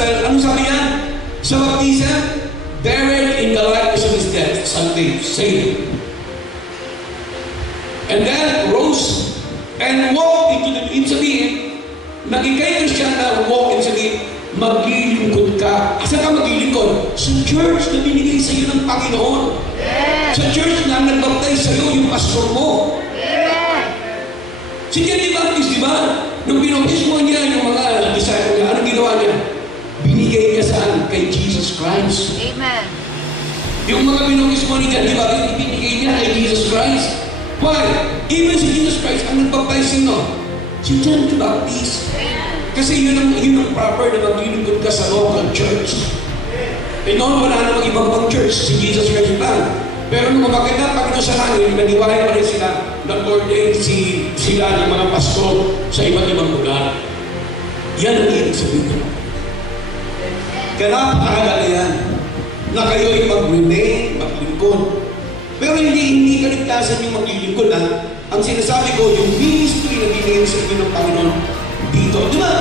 gospel, anong sabi niya? Sa baptism, buried in the likeness of his death, Sunday, saved. And then rose and walked into the, ibig sabihin, naging kay Christian na walk in sabihin, maglilingkod ka. Asa ka maglilingkod? Sa church na binigay sa iyo ng Panginoon. Yeah. Sa church na nagbaptize sa iyo yung pastor mo. Yeah. Si John the Baptist, di ba? Nung binautismo niya yung mga disciple niya, anong ginawa niya? Binigay niya saan? Kay Jesus Christ. Amen. Yung mga binautismo ni John the Baptist, binigay niya kay Jesus Christ. Why? Even si Jesus Christ ang nagbaptize sino? Si John the Baptist. Kasi yun ang proper na maglilingkod ka sa local church. E noon wala namang ibang pang church, si Jesus Christ lang. Pero nung umakit na Panginoon sa langit, naniwala pa rin sila, nag-ordain sila ng mga pastor sa iba't ibang lugar. Yan ang ibig sabihin. Kaya napakahalaga yan na kayo ay mag-remain, maglingkod. Pero hindi kaligtasan yung maglilingkod, ha? Ang sinasabi ko, yung ministry na binigay sa inyo ng Panginoon dito. Di ba?